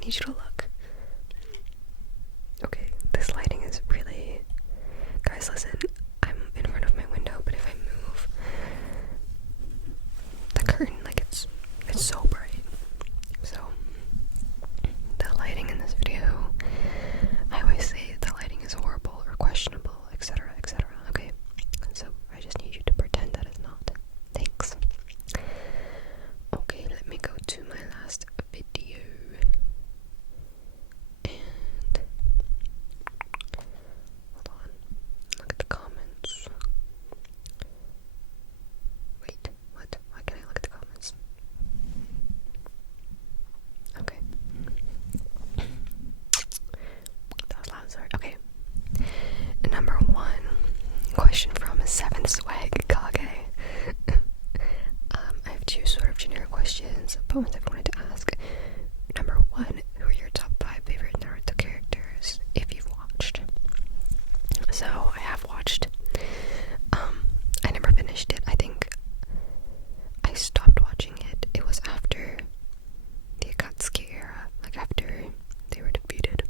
need you to look. Okay, this lighting is really... Guys, listen, I'm in front of my window, but if I move the curtain, like it's so bright. So, the lighting in this video, I always say the lighting is horrible or questionable, etc., etc., okay? So, I just need you to pretend that it's not. Thanks. Okay, let me go to my last video. And hold on. Look at the comments. Wait, what? Why can't I look at the comments? Okay. That was loud, sorry. Okay. Number 1 question from 7th Swag Kage. I have 2 sort of generic questions, but ones I've wanted to ask. Number 1, who are your top 5 favorite Naruto characters, if you've watched? So, I have watched. I never finished it. I think I stopped watching it. It was after the Akatsuki era, like after they were defeated.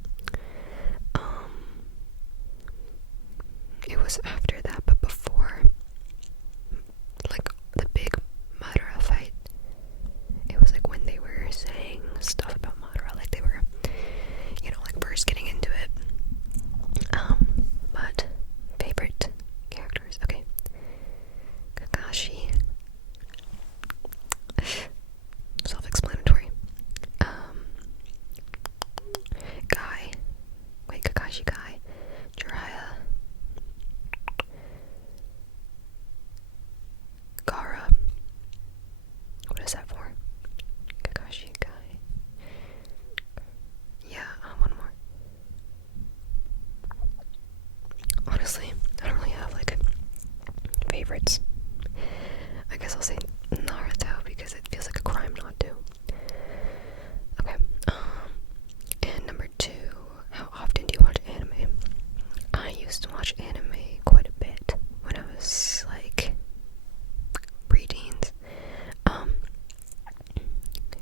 It was after that, but before, like, the big Madara fight. It was like when they were saying stuff about Madara, like they were, like first getting into it. But favorite characters, okay. Kakashi. Self-explanatory. Guy. Wait, Kakashi Guy. Jiraiya. Gaara. What is that for? Kakashi Guy. Yeah, one more. Honestly, I don't really have like favorites. I guess I'll say Naruto because it feels like a crime not to. Okay. And number 2, how often do you watch anime? I used to watch anime quite a bit when I was like pre-teens,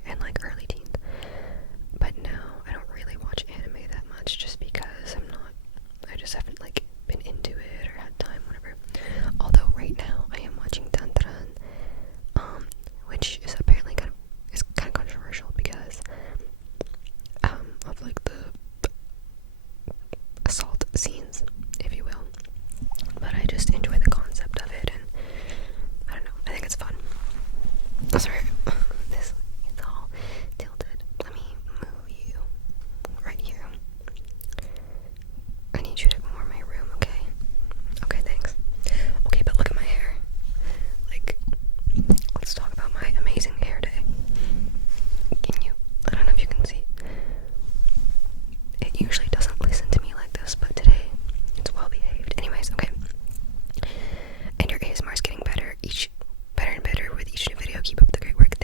and like early teens. But now I don't really watch anime that much just because I just haven't like been into it or had time, whatever. Although right now I am watching Tantaran, which is apparently kind of controversial because of like the assault scenes, if you will. But I just enjoy the concept of it, and I don't know, I think it's fun. Oh, sorry, this is all tilted. Let me move you right here. I need you to warm my room, okay? Okay, thanks. Okay, but look at my hair. Like, let's talk about my amazing hair day. I don't know if you can see. It usually doesn't listen to me like this, but today it's well behaved. Anyways, okay. And your ASMR is getting better and better with each new video. Keep up the great work.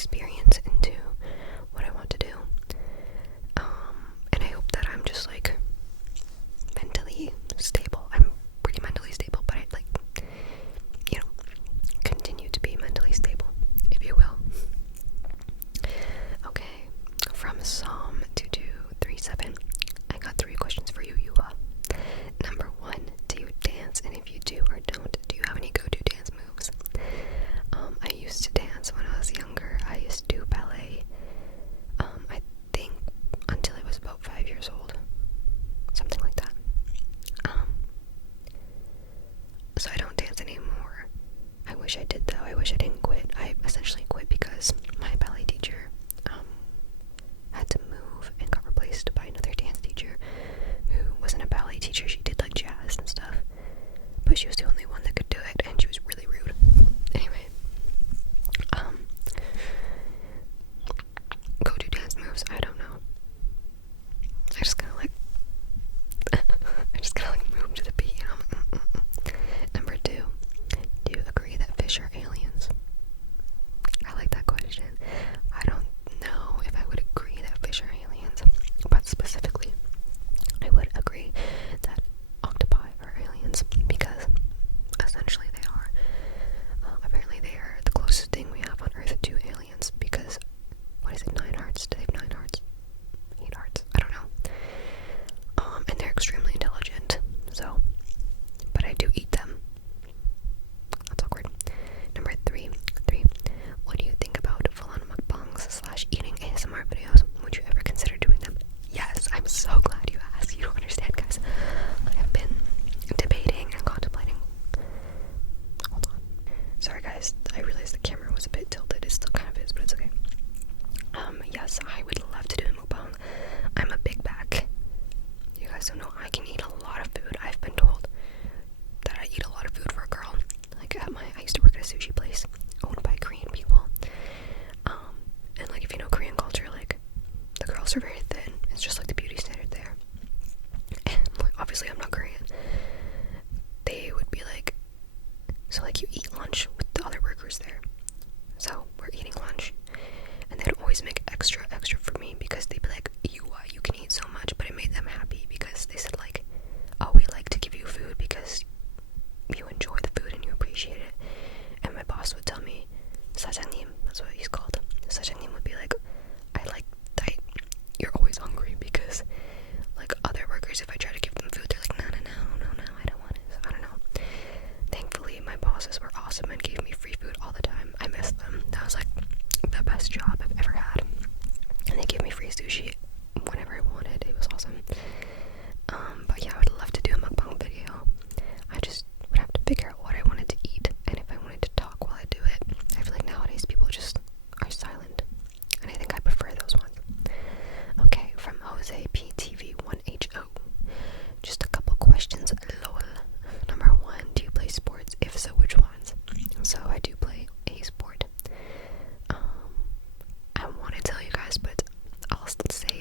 experience into what I want to do. And I hope that I'm just like mentally stable. I'm pretty mentally stable, but I like, you know, continue to be mentally stable, if you will. Okay, from Psalm 2237, I got 3 questions for you, Yua. Number 1, do you dance? And if you do or don't, do you have any go-to dance moves? I used to dance when I was younger. I used to do ballet, I think until I was about 5 years old. Something like that. So I don't dance anymore. I wish I did though. I wish I didn't quit. I essentially quit because my ballet teacher had to move and got replaced by another dance teacher who wasn't a ballet teacher. She did like jazz and stuff, but she was the only one that could do it, and she was really rude. Anyway, go do dance moves. I don't know. I just kind of like move to the beat, you know. Number 2, do you agree that fish are aliens? I like that question. I don't know if I would agree that fish are aliens, but specifically, I would agree that octopi are aliens because essentially they are. Apparently they are the closest thing we have on Earth to aliens because, what is it, 9 hearts? Do they have 9 hearts? 8 hearts? I don't know. And they're extremely intelligent, so, but I do eat them. That's awkward. Number 3, what do you think about full-on mukbangs / eating ASMR videos? Would you ever consider doing them? Yes, I'm so glad you asked. You don't understand, guys. I have been debating and contemplating. Hold on. Sorry, guys. I realized the camera was a bit tilted. It still kind of is, but it's okay. Yes, I would love to do a mukbang. I'm a big back. You guys don't know, I can eat a lot of food. I've been told that I eat a lot of food for a girl. Like I used to work at a sushi place owned by Korean people. And like if you know Korean culture, like the girls are very thin. It's just like the beauty standard there. And like obviously I'm not Korean. They would be like, so like you eat lunch with the other workers there. So we're eating lunch, and they'd always make extra for me because they'd be like, you can eat so much. But it made them happy because they said like, oh, we like to give you food because you enjoy the food and you appreciate it. And my boss would tell me, 사장님, that's what he's called. 사장님 would be like, you're always hungry because like other workers, if I try to give them food, they're like, no, I don't want it. So, I don't know. Thankfully, my bosses were awesome and gave me free food all the time. I miss them. That was like the best job I've ever had. And they gave me free sushi whenever I wanted. It was awesome. But yeah, I would love to do a mukbang video. I just would have to figure out what I wanted to eat and if I wanted to talk while I do it. I feel like nowadays people just are silent, and I think I prefer those ones. Okay, from Jose PTV1HO. Just a couple questions. Lol. Number 1, do you play sports? If so, which ones? So I do play a sport. I want to tell you guys, but I'll say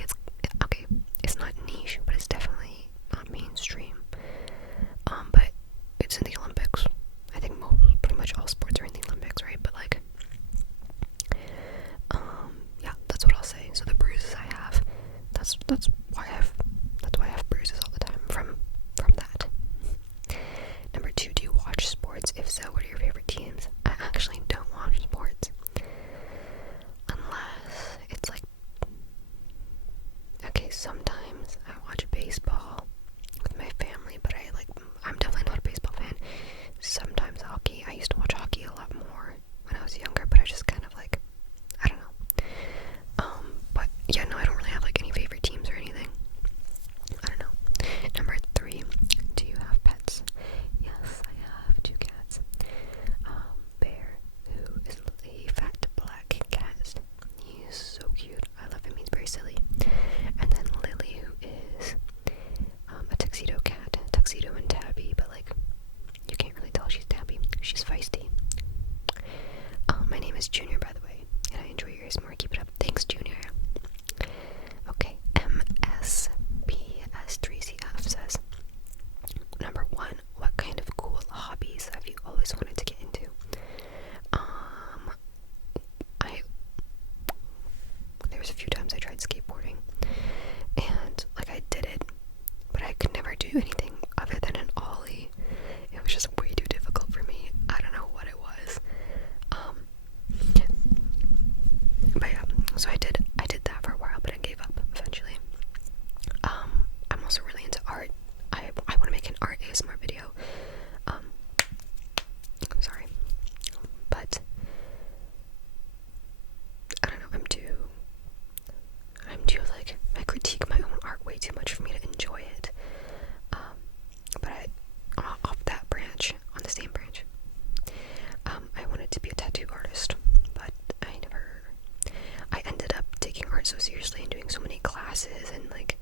So I did that for a while, but I gave up eventually. I'm also really into art. I want to make an art ASMR video. Sorry, but I don't know. Like, I critique my own art way too much for me to enjoy it. But off that branch, on the same branch, I wanted to be a tattoo artist, but I ended up taking art so seriously and doing so many classes and like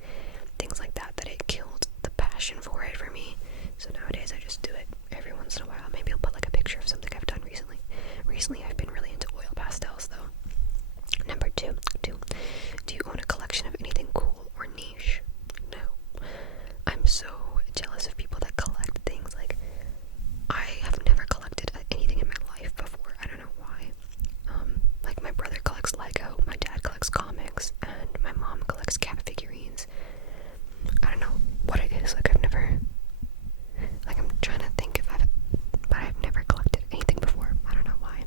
things like that it killed the passion for it for me. So nowadays I just do it every once in a while. Maybe I'll put like a picture of something I've done recently. Recently I've been really into oil pastels though. Number two, do you own a collection of anything cool or niche? No. I'm so jealous of people that collect things. Like, I have never collected anything in my life before. I don't know why. Like, my brother collects Lego, my dad collects comics, and my mom collects cat figurines. I don't know what it is. Like, I'm trying to think but I've never collected anything before. I don't know why.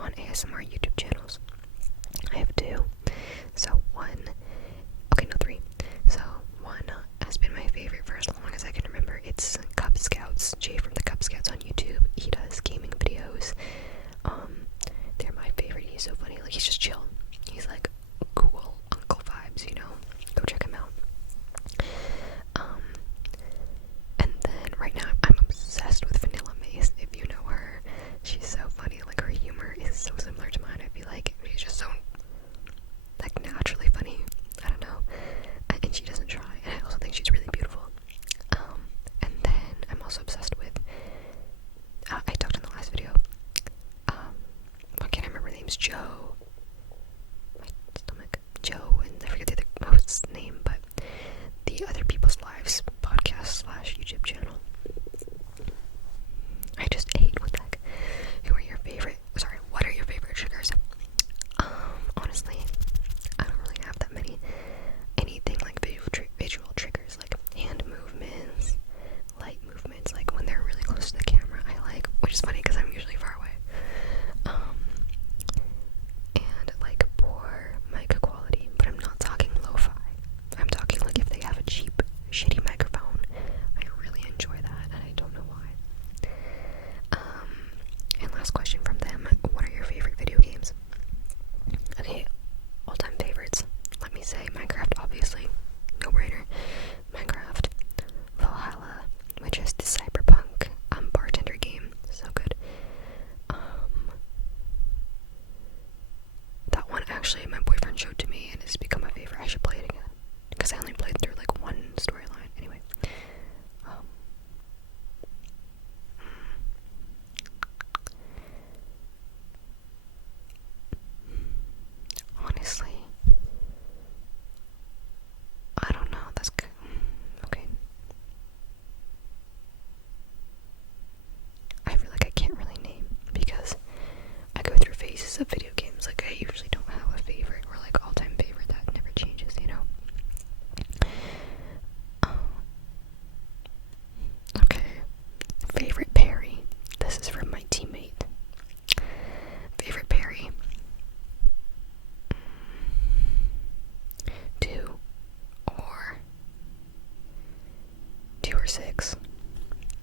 non-ASMR YouTube channels. I have two. So three. So one has been my favorite for as long as I can remember. It's Cub Scouts. Jay from the Cub Scouts on YouTube. He does gaming videos. They're my favorite. He's so funny. Like, he's just chill. He's like cool uncle vibes, you know. Go check him out. And then right now I'm obsessed with Vanilla Mace. If you know her, she's so funny. Like, her humor is so similar to mine. I feel like she's just so like naturally funny. I don't know. And she doesn't try. And I also think she's really beautiful. And then I'm also obsessed with I talked in the last video. I can't remember her name's Joe. My stomach. Joe, and I forget the other host's name, but the Other People's Lives podcast / YouTube channel. I just ate with like, what are your favorite triggers? Honestly, I don't really have that many. Anything like visual triggers, like hand movements, light movements, like when they're really close to the camera, I like, which is funny because I'm usually far away. And like poor mic quality, but I'm not talking lo-fi. I'm talking like if they have a cheap, shitty microphone. I really enjoy that, and I don't know why. And last question from them: what are your favorite video games? Okay, all-time favorites. Let me say Minecraft, obviously, no-brainer. Minecraft, Valhalla, which is the cyberpunk bartender game, so good. That one actually my boyfriend showed to me and it's become my favorite. I should play it again because I only played through like one storyline. Anyway, honestly, I don't know. That's good. Okay. I feel like I can't really name because I go through phases of video games. Like, I usually don't have a favorite or like all-time favorite that never changes, you know? Okay. Favorite parry. This is from my teammate. Favorite parry. 2 or 6.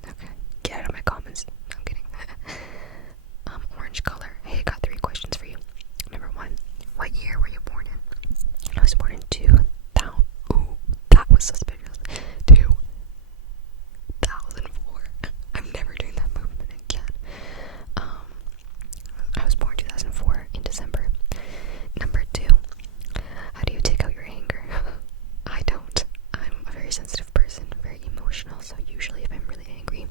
Okay. Get out of my comments. No, I'm kidding. Orange color. Hey, I got 3 questions for you. Number 1, what year were you born in? I was born in 2000. Ooh, that was suspicious. 2004. I'm never doing that movement again. I was born 2004 in December. Number 2, how do you take out your anger? I don't. I'm a very sensitive person, very emotional, so usually if I'm really angry,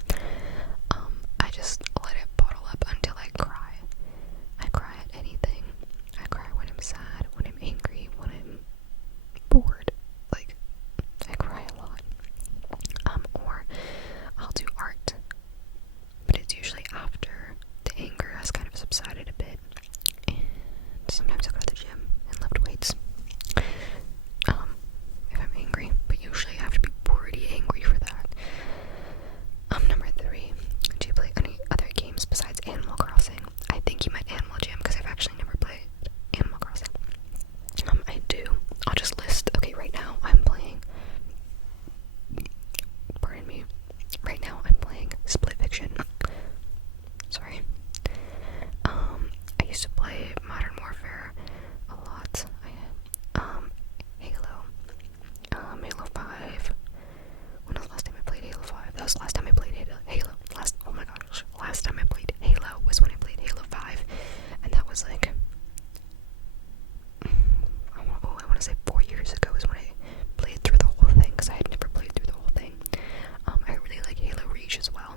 I just let it bottle up until I cry. I cry at anything. I cry when I'm sad, when I'm angry, when I'm bored. Like, I cry a lot. Or I'll do art, but it's usually after the anger has kind of subsided a bit. And sometimes I go to the gym and lift weights. If I'm angry, but usually I have to be pretty angry for that. Number 3, do you play any other games besides Animal Crossing? I think you meant Animal Jam because I've actually never played Animal Crossing. I do. I'll just list. Okay, right now I'm playing. Pardon me. Right now I'm playing Split Fiction. Sorry. I used to play Modern Warfare a lot. Halo. Halo 5. When was the last time I played Halo 5? That was the last time I played Halo. Oh my gosh. Last time I played Halo was when I played Halo 5. And that was like, I want to say 4 years ago is when I played through the whole thing, because I had never played through the whole thing. I really like Halo Reach as well.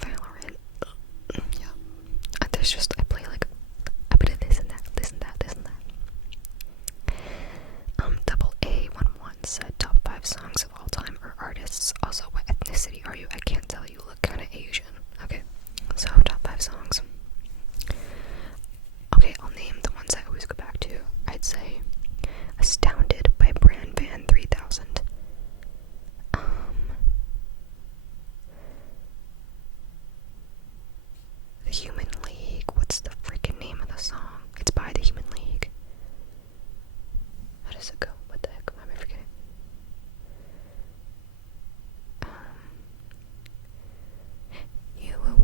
Valorant. Yeah. I play like a bit of this and that, this and that, this and that. Double A11 said top 5 songs of all time or artists. Also, what ethnicity are you? I can't tell, you look kind of Asian. Okay, so top 5 songs. Okay, I'll name the ones I always go back to. I'd say Astounded by Brand Van 3000.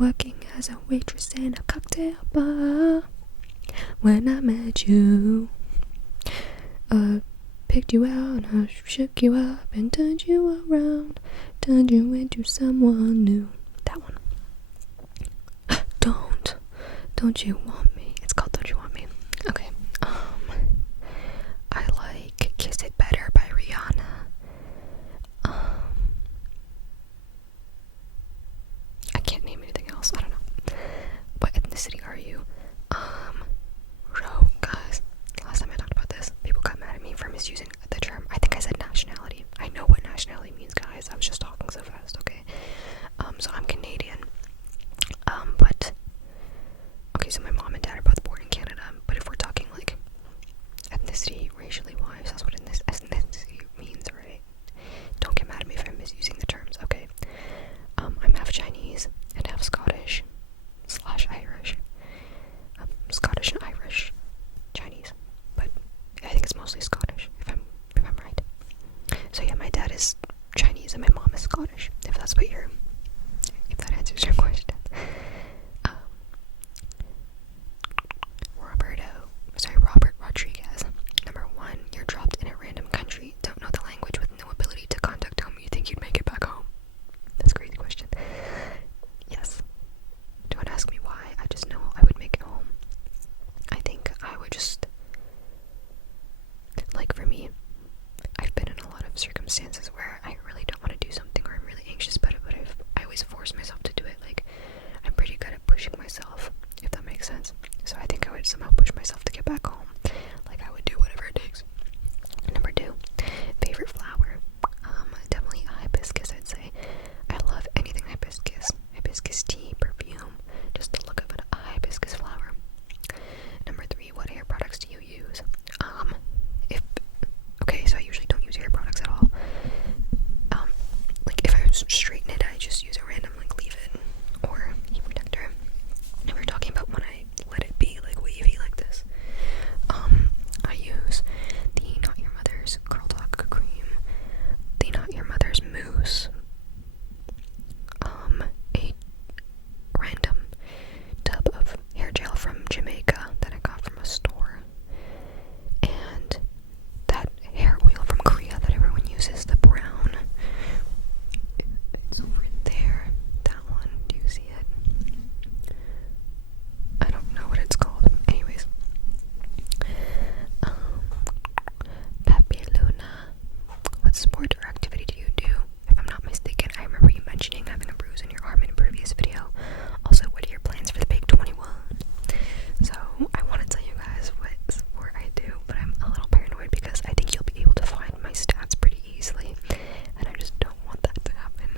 working as a waitress in a cocktail bar when I met you. Picked you out, I shook you up and turned you around, turned you into someone new. That one. Don't you want me? It's called Don't You Want Me. Okay. I like Kiss It Better by Rihanna. I can't name anything else. I don't know. What ethnicity are you? Guys, last time I talked about this, people got mad at me for misusing the term. I think I said nationality. I know what nationality means, guys. I was just talking so fast, okay? So I'm Canadian. But okay, so my mom and dad are both born in Canada, but if we're talking like ethnicity, racially wise, that's what ethnicity means, right? Don't get mad at me if I'm misusing the terms, okay? I'm half Chinese and half Scottish / Irish. Scottish and Irish Chinese, but I think it's mostly Scottish, if I'm right. So yeah, my dad is Chinese and my mom is Scottish, if that answers your question. Robert Rodriguez. Number 1, you're dropped in a random country, don't know the language, with no ability to contact home. You think you'd make it back home? That's a crazy question. Yes. Don't ask me why. I just know I would make it home. I think I would just, like, for me, I've been in a lot of circumstances where I really don't want to do something or I'm really anxious about it, but I always force myself to do it. Like, I'm pretty good at pushing myself, if that makes sense. So I think I would somehow push myself to get back home. Like, I would do whatever it takes. Number 2, favorite flower. Definitely hibiscus, I'd say. I love anything hibiscus. Hibiscus tea, perfume, just the look of an hibiscus flower. Number 3, what hair products do you use? Okay, so I usually don't use hair products at all. Like, if I straighten it, I just use a random, like, leave-in or heat protector. And we're talking about when I let it be, like, wavy like this. I use the Not Your Mother's Curl Talk Cream, the Not Your Mother's Mousse, a random tub of hair gel from Jamaica that I got from a store, and that hair oil from Korea that everyone uses, the brown. It's over there. That one. Do you see it? I don't know what it's called. Anyways. Papi Luna. What sport or activity do you do? If I'm not mistaken, I remember you mentioning having a bruise in your arm in a previous video. Also, what are your plans for the Big 21? So, I want to tell you guys what sport I do, but I'm a little paranoid because I think you'll be able to find my stats pretty easily, and I just don't want that to happen.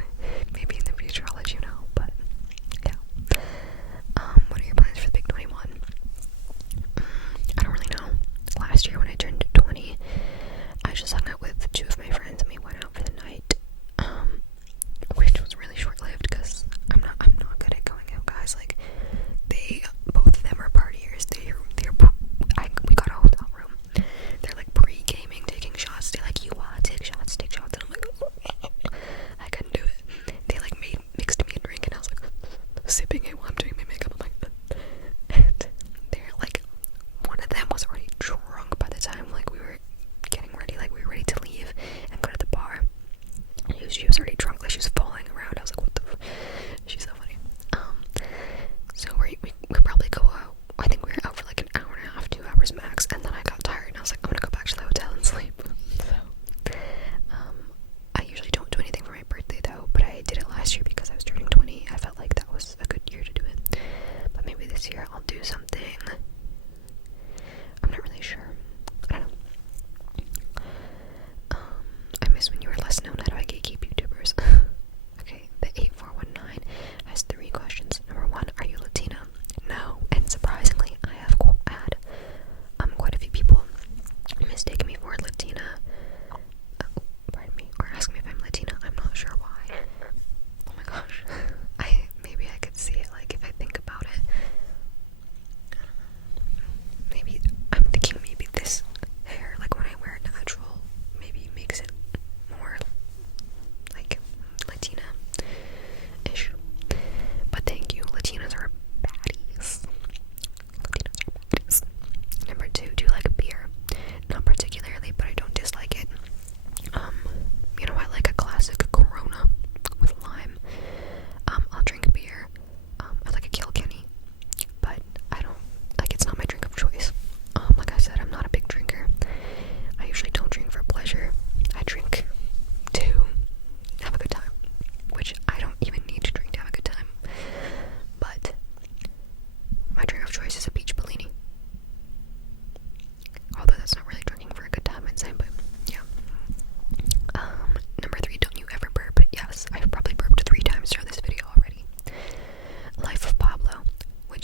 Maybe in the future I'll let you know, but yeah. What are your plans for the Big 21? I don't really know. Last year when I turned 20, I just hung out with 2 of my friends and we went out for the night, which was really short-lived because I'm not good at going out, guys. Like, both of them are partiers. We got a hotel room. They're like pre-gaming, taking shots. They're like, you want to take shots, and I'm like, I couldn't do it. They like mixed me a drink, and I was like sipping it while I'm doing my makeup. I'm like, and they're like, one of them was already drunk by the time like we were getting ready, like we were ready to leave and go to the bar. She was already drunk, like she was falling around. I was like, what the she's so funny. So we probably go out. I think we were out for like an hour and a half, 2 hours max, and then I got tired and I was like, I'm gonna go back to the hotel and sleep. So I usually don't do anything for my birthday though, but I did it last year because I was turning 20. I felt like that was a good year to do it, but maybe this year I'll do something. I'm not really sure. I don't know. I miss when you were less known. How do I gatekeep YouTubers? Okay, the 8419 has 3 questions. Number 1, are you Latina? No. And surprisingly, I have had quite a few people mistake me for Latina. Pardon me, or ask me if I'm Latina. I'm not sure why. Oh my gosh. Maybe I could see it, like, if I think about it. I don't know.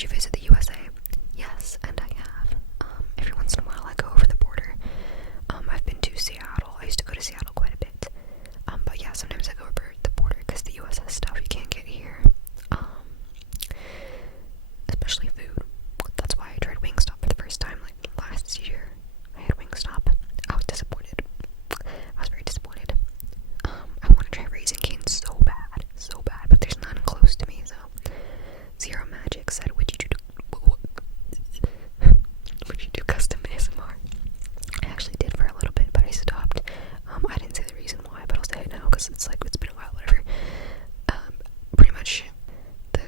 Did you visit the USA? Yes, and I have. Every once in a while I go over the border. I've been to Seattle. I used to go to Seattle quite a bit. But yeah, sometimes I go over the border because the US has stuff you can't get here. Especially food. That's why I tried Wingstop for the first time, like, last year. I had Wingstop. I was disappointed. I was very disappointed. I want to try Raising Cane's so bad, but there's none close to me, so. Zero Magic said, would you do custom ASMR? I actually did for a little bit, but I stopped. I didn't say the reason why, but I'll say it now, because it's like, it's been a while, whatever. Pretty much, the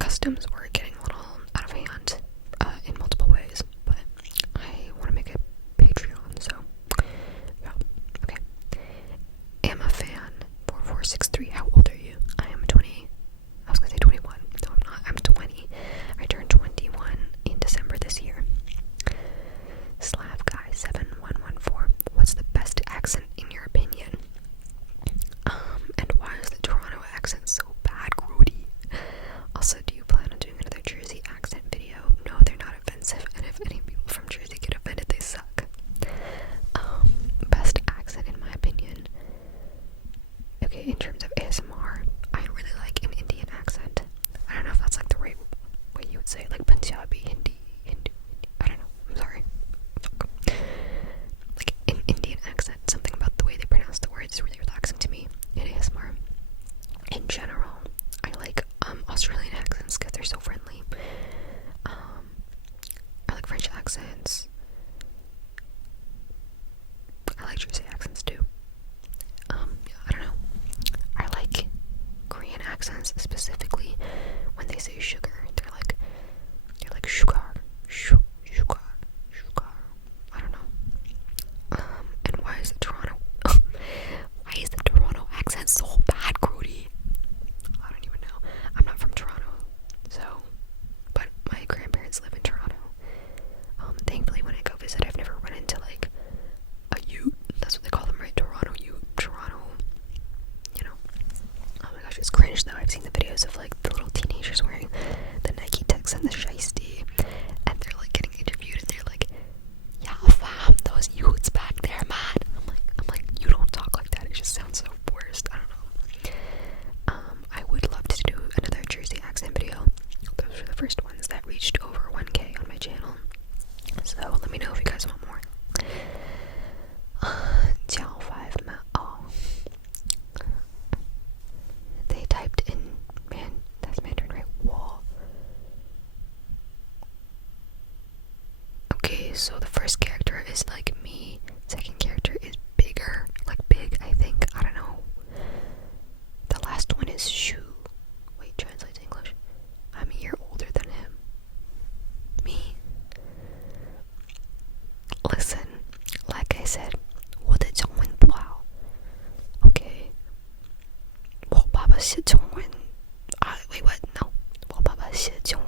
customs were getting a little out of hand, in multiple ways, but I want to make a Patreon, so, yeah, okay. Am a fan, 4463, how old are you? I am 20, I was gonna say 21, no I'm not, I'm 20, I turned 21 in December this year. Slav Guy 7114, what's the best accent in your opinion? And why is the Toronto accent so bad, Grody? Also, do you plan on doing another Jersey accent video? No, they're not offensive, and if any people from Jersey get offended, they suck. Best accent in my opinion. Okay, in terms of ASMR, I really like an Indian accent. I don't know if that's like the right way you would say it, like Punjabi, Hindi, I don't know, I'm sorry. Like an Indian accent, something about the way they pronounce the words is really relaxing to me in ASMR. In general, I like Australian accents because they're so friendly. I like French accents. I like Jersey accents too. Yeah, I don't know. I like Korean accents, specifically when they say sugar. They're like sugar, sugar. I don't know. And why is the Toronto accent so bad, Grody? I don't even know. I'm not from Toronto, so, but my grandparents live in Toronto. Thankfully when I go visit, I've never run into like a Ute. That's what they call them, right? Toronto Ute, Toronto, you know. Oh my gosh, it's cringe though. I've seen the videos of like the little teenagers wearing the Nike Techs and the Shiesty, and they're like getting interviewed, and they're like, yeah, fam, those Utes back there, man. I'm like, you don't talk like that. It just sounds so forced. I don't know. I would love to do another Jersey accent video. Those were the first ones that reached over 1K on my channel. So let me know if you guys want more. 5 they typed in, man, that's Mandarin, right? Wall. Okay, so the first character is like me. Second character is bigger, like big, I think. I don't know. The last one is shoe. Wait, translate to English. I'm a year older than him. Me. Listen, like I said, 我的中文不好. Okay. 我爸爸是中文. Wait, what? No. 我爸爸是中